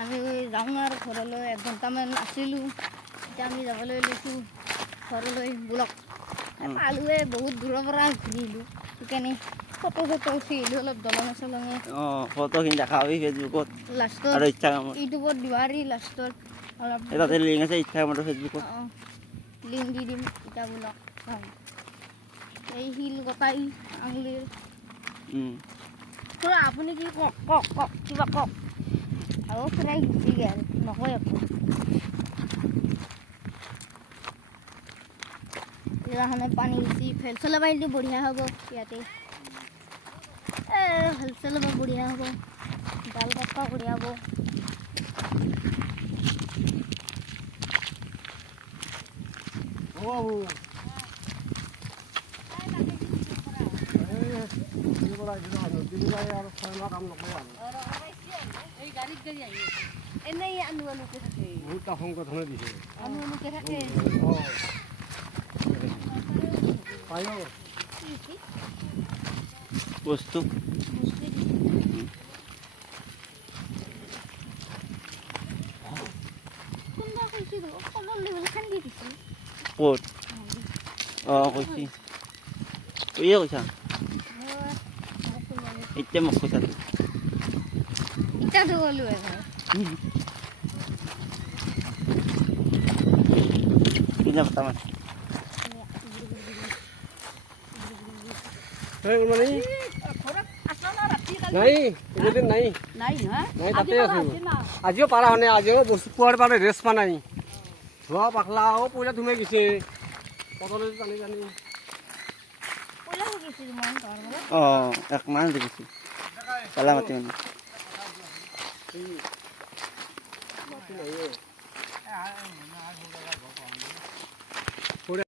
আমি যাওঁ আৰু ঘৰলৈ 1 ঘণ্টামান আছিলোঁ এতিয়া আমি যাবলৈ লৈছোঁ ঘৰলৈ বোলক পালোৱে বহুত দূৰৰ পৰা ঘূৰিলোঁ সেইকাৰণে ফটো উঠি আহিলোঁ অলপ দলঙে চলঙে ফটোখিনি দেখা পাবি ফেচবুকত লাষ্টত আৰু ইনষ্টাগ্ৰামত ইউটিউবত দিবাৰি লাষ্টত অলপ তাতে লিংক আছে ইনষ্টাগ্ৰাম আৰু ফেচবুকত লিংক দি দিম এতিয়া বোলক এই শিল গোটাই আঙুলিৰ খুৰা আপুনি কি কওক কওক কওক কিবা কওক আৰু খুৰাই গুচি গ'ল নকয় একো এখানে পানী বেছি ফেল চলাব পাৰিলে বঢ়িয়া হ'ব ইয়াতে ফেল চলাব বঢ়িয়া হ'ব জাল পাতবা বঢ়িয়া হ'ব এনেই আনুকে থাকে বহুত সংগঠনে দিছে আনুকে থাকে বস্তু ক'ত কৈছি তইয়ে কৈছা এতিয়া মোক কৈছা ইটাটো ক'লো কিনা বৰ্তমান আজিও পাৰা হোৱা নাই আজিও বস্তু পোৱাৰ বাবে ৰেষ্ট পোৱা নাই ধোৱা পাখলা পইলা ধুমাই গৈছে জানি জানি 1 মাহ দেখিছোঁ পালা মাতি মানে